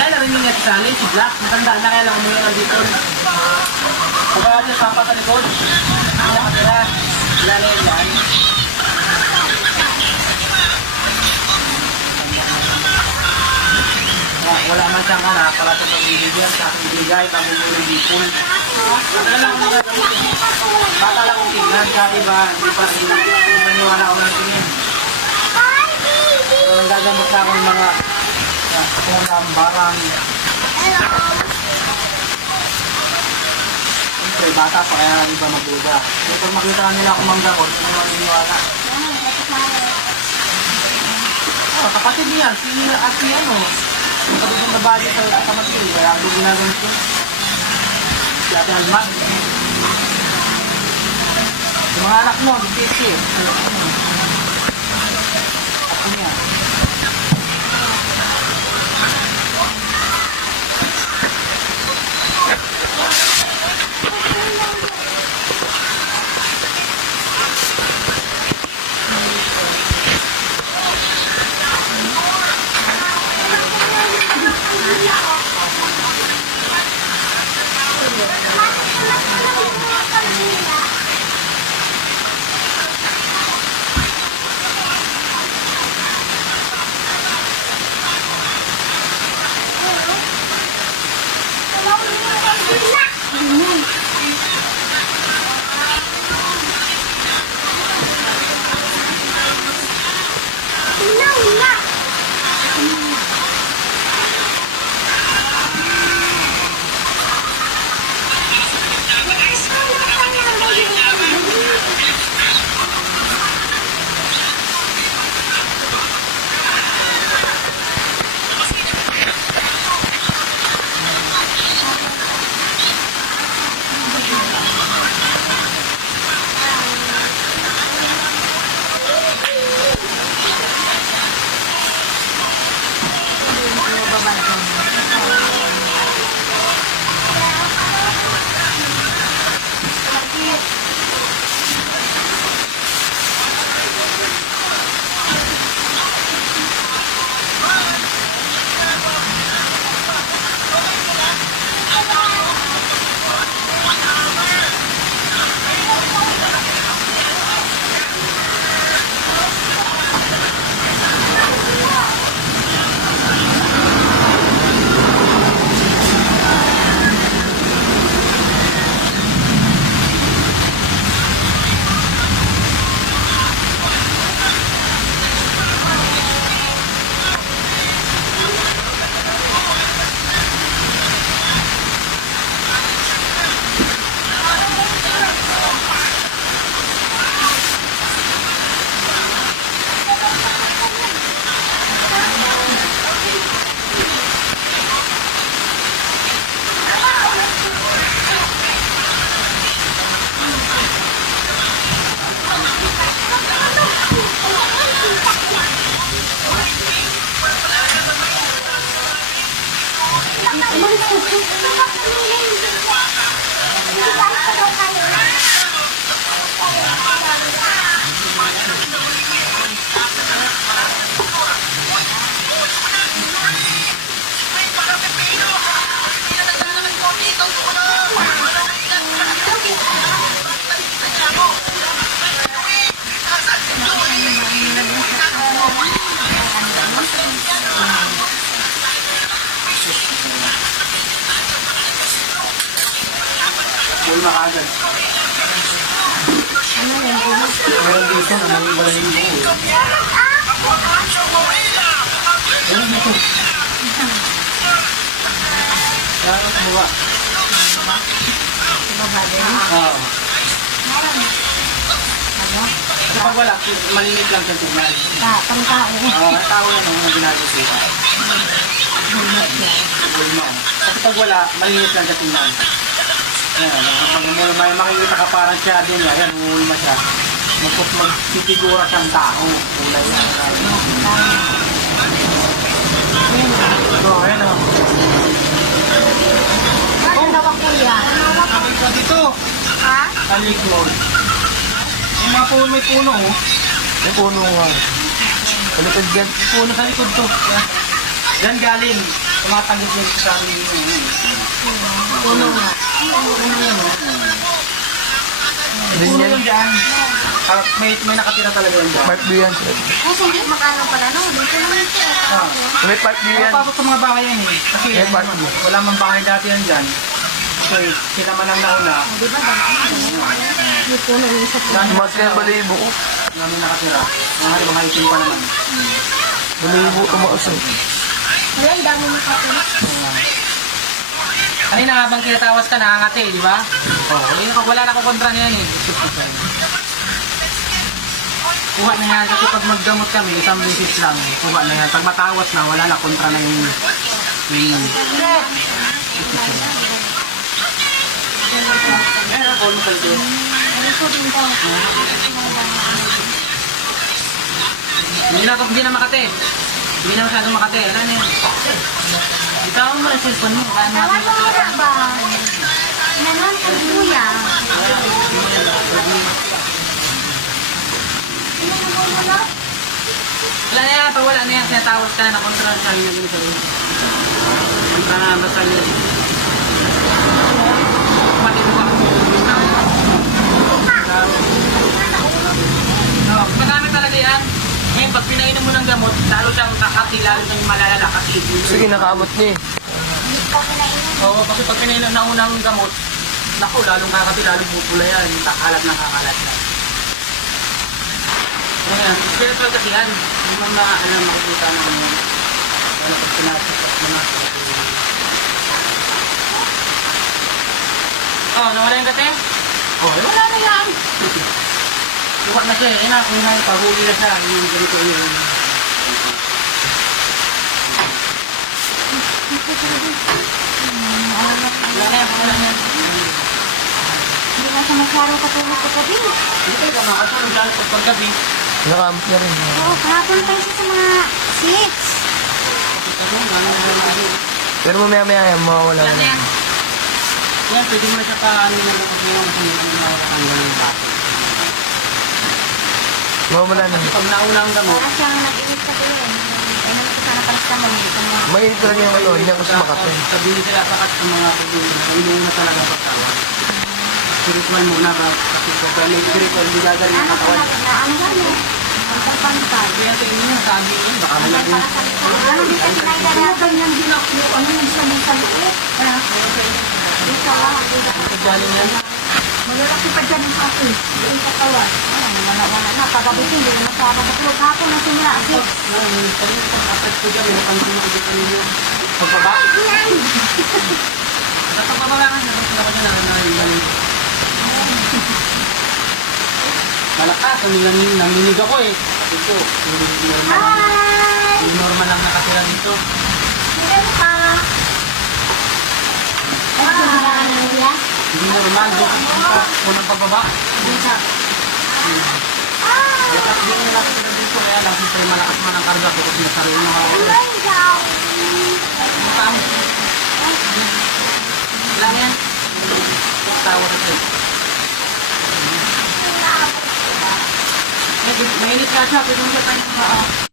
Kilala rin yung nagsali, si Black. Matanda na kaya lang umuwi ng dito. Pagka sa papa sa likod, hindi nakatira. Kilala yun yan. Wala man siyang anak, pala ito pag-ibigyan sa aking bigay, pamumuling dipon. Bata lang ang gagamitin. Bata lang ang tignan sa iba, hindi pa rin maniwala ko ng tingin. So, gagamot sa akong mga kulang, barang. Siyempre, bata pa kaya iba magduda. So, pag makita nila akong manggamot, hindi maniniwala. Oh, kapatid niya, si Ate ano, kapag yung babae sa kapatid, kaya ako ginagamit ko. Si Ate Alma. Yung mga anak mo, si Titi. Ako niya. Buhay na kagad. Ano yan? Meron dito na nang ibalhin mo. Meron dito. Kaya ano sa baba? Sa baba din? Oo. Ano? Kasi pag wala, malimit lang sa tumal. Pang tao. Oo, tao yan ang ginagawa. Bulma. Kasi pag wala, malimit lang sa tumal. Ayan, may makikita ka parang siya din, ayan, hulma siya. Magtitigura siyang tao. Kulay yan. So, ayan o. Ano daw kuya? Nakit ka dito. Ha? Talikod. Yung mga puno, may puno o. May puno nga. Talikod yan. May puno sa likod to. Yan galing. tumatagit din sa amin yun. Puno nga. Puno yun dyan. May nakatira talaga yun dyan. Part B yan. Kasi hindi makano pala, no? Dito naman ito. May part B yan. Papasok sa mga bahay yan eh. Kasi May ano part naman, B. wala mang bahay dati yan dyan. So, sila man ang nauna. Di ba? May puno yung isa po. Dami Mas kaya balibo ko. namin nakatira. Mga itim pa naman. Balibo tumaas eh. Wala, ang dami makapula. Kanina habang kinatawas ka, nakangati, di ba? Oo. Wala na akong kontra na yan eh. Kuha na yan. Kasi pag magdamot kami, isang beses lang. Kuha na yan. Pag matawas na, wala na kontra na yung... Meron ako, ano kayo? Ano po din daw? Hindi na makate. Hindi na masyadong makate. Alam niyo. Ikaw mo na cellphone mo. Kaya Tawa mo nga ba? Nanon ka kuya. wala na yan. Pag wala na yan, sinatawag ka na kontra sa inyo. Kontra na basta yun. Pati mo ako. No, magamit talaga yan. Ngayon, pag pinainom mo ng gamot, lalo siyang kakati, lalo siyang malalala kasi. Sige, nakaabot niya eh. Oo, kasi pag pinainom na unang gamot, naku, lalong kakati, lalong bupula yan. Kakalat na kakalat na. Ayan, spiritual kasi yan. Hindi mo na alam makikita na ano yan. Wala pag pinasok mo na. Oh, nawala yung kate? Oh, wala na yan. Buka na siya eh. Kung na, pahuli na siya. Yung ganito yun. Wala na yan, wala na yan. Hindi ka sa masyaro katulog ko gabi. Hindi kayo ka makatulog dahil pag gabi. Nakaabot niya rin. Oo, kahapon tayo sa mga 6. Pero mamaya-maya yan, mawawala Wala na. na yan. Yan, pwede mo na siya pa-ano na lang kasi yung mawawala yung baso. Mawawala na. Kasi pag nauna ang gamot, Para siyang nag-init sa tuloy. Ay, naman ko sana palas naman. Mainit talaga yung ano, hindi ako kasi makapin. sabihin sila sa kat ng mga pagdudin, kailangan na talaga pagtawa. Spiritual muna ba? Kasi pag may spiritual, hindi gagawin yung Ano ko katawan. na ano gani? Pagpapantay. Kaya sa inyo, sabi yun, baka Ay, malaki. para sa likod. Ano, di kasi naidaragan yan din ako. Ano yung sa liit? Di sa lahat. Pagdaling yan. Malalaki pa dyan yung akin. Yung katawan. Wala na. Pagabutin, hindi na makakatulog. Hapon na simula. Kapag ko dyan, may pansin ko dito ninyo. Pagbaba? Sa pagbaba nga, napagsin ako dyan, nanginig. Malakas, nanginig ako eh. Sabi ko, normal. Hi! Yung normal lang nakatira dito. Meron ka. Ay, kumaraan na nila. Hindi normal, dito. Unang pagbaba. Dito. Malakas din yung nakatira dito, kaya lang siyempre malakas man ang karga ko kasi nasarili ng ako. Ay, daw. Matang. Lang yan. Tawa ito. Mainit ka siya, pwede mo siya tayo sa